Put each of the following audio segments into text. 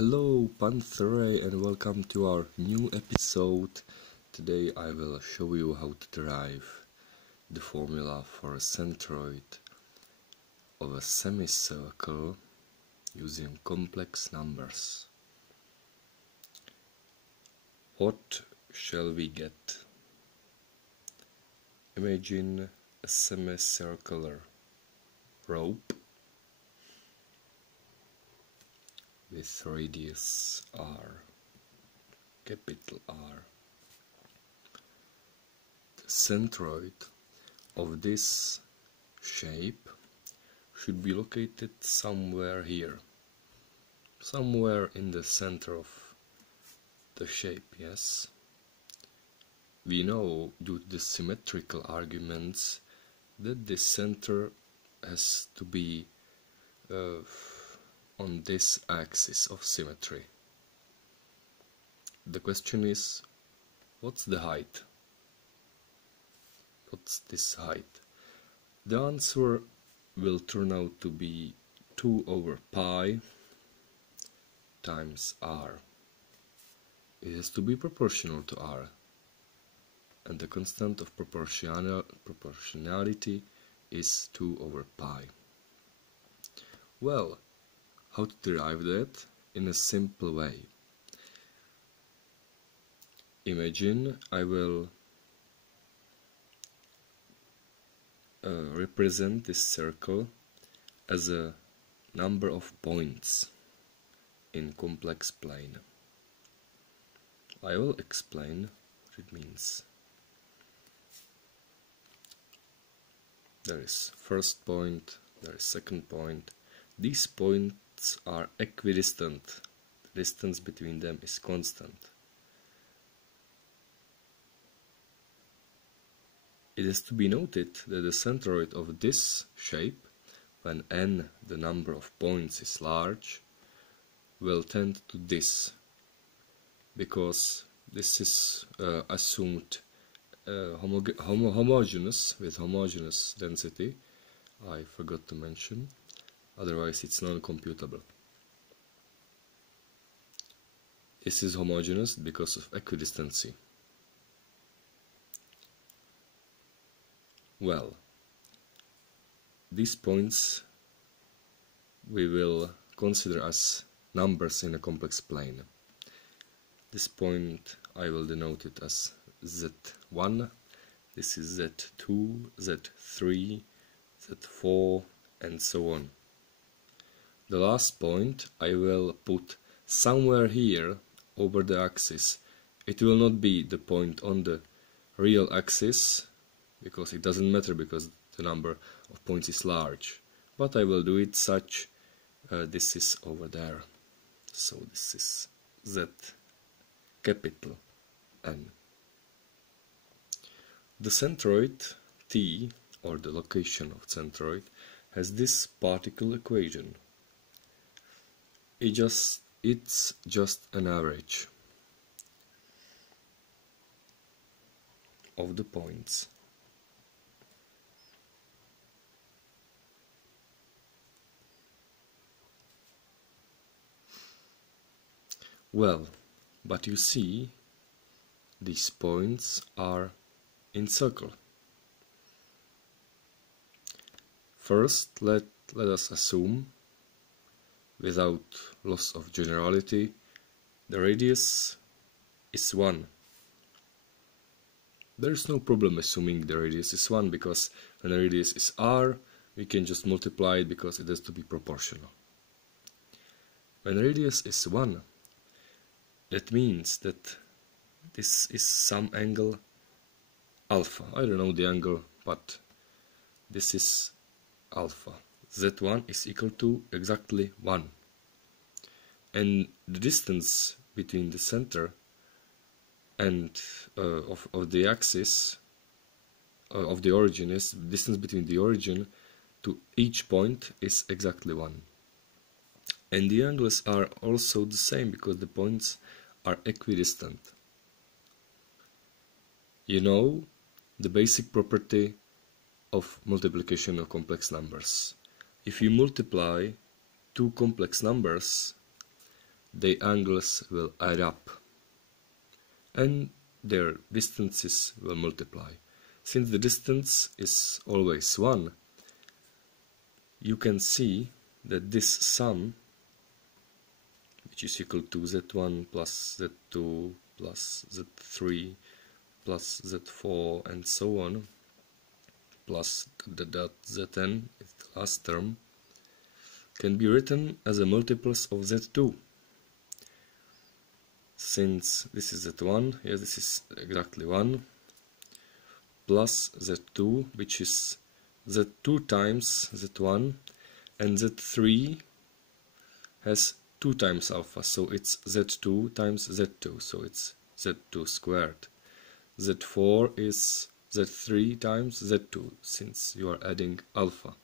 Hello Panther and welcome to our new episode. Today I will show you how to derive the formula for a centroid of a semicircle using complex numbers. What shall we get? Imagine a semicircular rope with radius r, capital R. The centroid of this shape should be located somewhere here, somewhere in the center of the shape, yes? We know, due to the symmetrical arguments, that the center has to be on this axis of symmetry. The question is, what's the height? What's this height? The answer will turn out to be 2 over pi times r. It has to be proportional to r, and the constant of proportionality is 2 over pi. Well, how to derive that? In a simple way. Imagine I will represent this circle as a number of points in complex plane. I will explain what it means. There is first point, there is second point. These points are equidistant. The distance between them is constant. It is to be noted that the centroid of this shape, when n, the number of points, is large, will tend to this, because this is assumed homogeneous, with homogeneous density. I forgot to mention. Otherwise it's non-computable. This is homogeneous because of equidistancy. Well, these points we will consider as numbers in a complex plane. This point I will denote it as Z1, this is Z2, Z3, Z4, and so on. The last point I will put somewhere here over the axis. It will not be the point on the real axis, because it doesn't matter, because the number of points is large. But I will do it such, this is over there. So this is Z capital N. The centroid T, or the location of centroid, has this particle equation. It's just an average of the points. Well, but you see, these points are in circle. First, let us assume, without loss of generality, the radius is 1. There is no problem assuming the radius is 1, because when the radius is r, we can just multiply it because it has to be proportional. When the radius is 1, that means that this is some angle alpha. I don't know the angle, but this is alpha. Z1 is equal to exactly 1. And the distance between the center and of the axis of the origin is distance between the origin to each point is exactly 1. And the angles are also the same, because the points are equidistant. You know the basic property of multiplication of complex numbers. If you multiply two complex numbers, their angles will add up and their distances will multiply. Since the distance is always 1, you can see that this sum, which is equal to z1 plus z2 plus z3 plus z4 and so on, plus zn is the last term, can be written as a multiples of z2. Since this is z1, yes, this is exactly 1, plus z2, which is z2 times z1, and z3 has 2 times alpha, so it's z2 times z2, so it's z2 squared. z4 is z3 times z2, since you are adding alpha,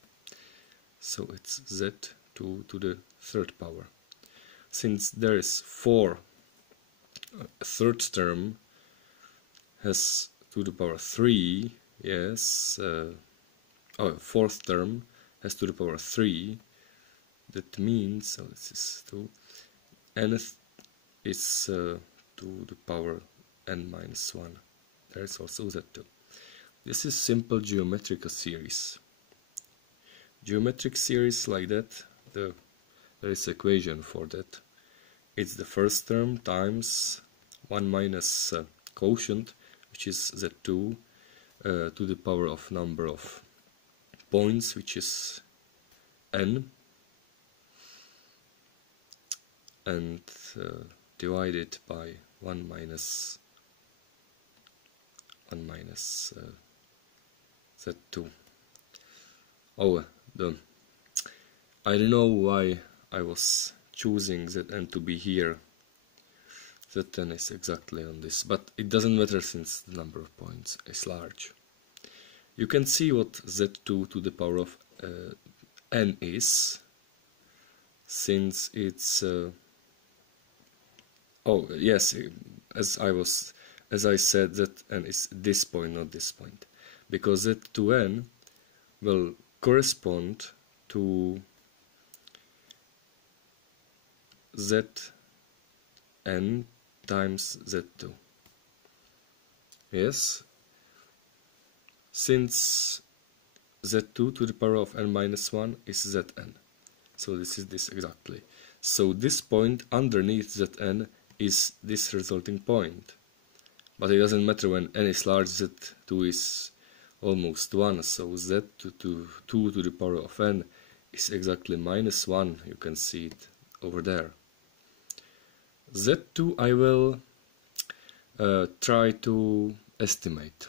so it's z2 to the third power. Since there is 4, a third term has to the power 3, yes, fourth term has to the power 3, that means, so this is 2, nth is to the power n minus 1, there is also z2. This is simple geometrical series. Geometric series like that, there is equation for that. It's the first term times 1 minus quotient, which is z2 to the power of number of points, which is n, and divided by 1 minus z2. Oh, I don't know why I was choosing Zn to be here. Zn is exactly on this, but it doesn't matter since the number of points is large. You can see what z2 to the power of n is, since it's oh yes, as I said, Zn is this point, not this point, because z2n will correspond to Zn times z2. Yes, since z2 to the power of n minus 1 is Zn, so this is this exactly. So this point underneath Zn is this resulting point, but it doesn't matter when n is large, z2 is almost 1, so z2 to 2 to the power of n is exactly minus 1, you can see it over there. Z2 I will try to estimate.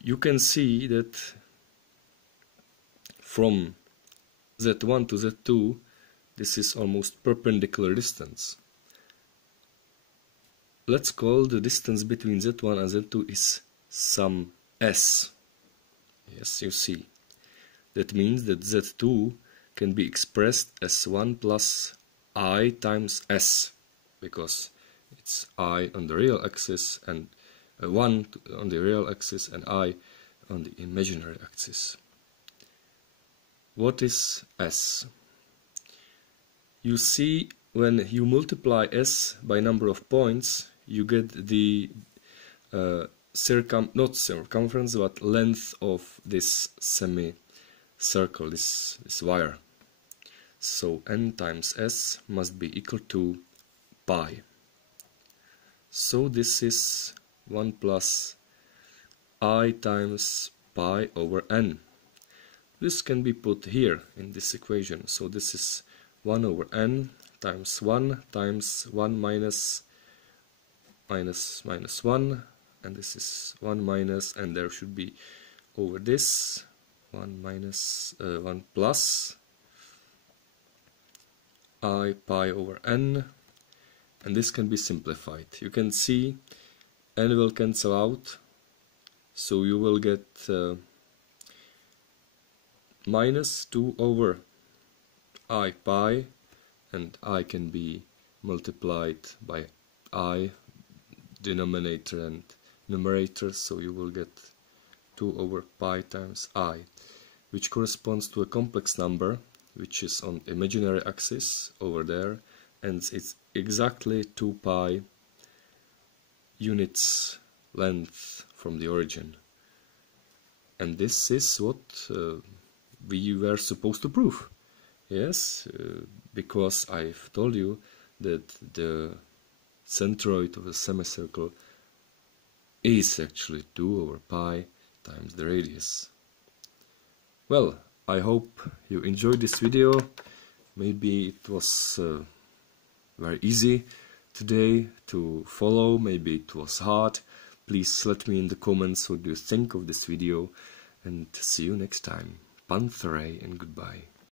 You can see that from Z1 to Z2 this is almost perpendicular distance. Let's call the distance between Z1 and Z2 is some s. Yes, you see. That means that Z2 can be expressed as 1 plus I times s, because it's I on the real axis and 1 on the real axis and I on the imaginary axis. What is s? You see, when you multiply s by number of points, you get the not circumference, but length of this semicircle, this wire. So n times s must be equal to pi. So this is 1 plus I times pi over n. This can be put here in this equation. So this is 1 over n times 1 minus 1, and this is 1 minus, and there should be over this 1 minus 1 plus I pi over n, and this can be simplified. You can see n will cancel out, so you will get minus 2 over I pi, and I can be multiplied by I, denominator and numerator, so you will get 2 over pi times I, which corresponds to a complex number which is on imaginary axis over there, and it's exactly 2 pi units length from the origin. And this is what we were supposed to prove. Yes, because I've told you that the centroid of a semicircle is actually 2 over pi times the radius. Well, I hope you enjoyed this video. Maybe it was very easy today to follow, maybe it was hard. Please let me in the comments what you think of this video, and see you next time. Panthere and goodbye.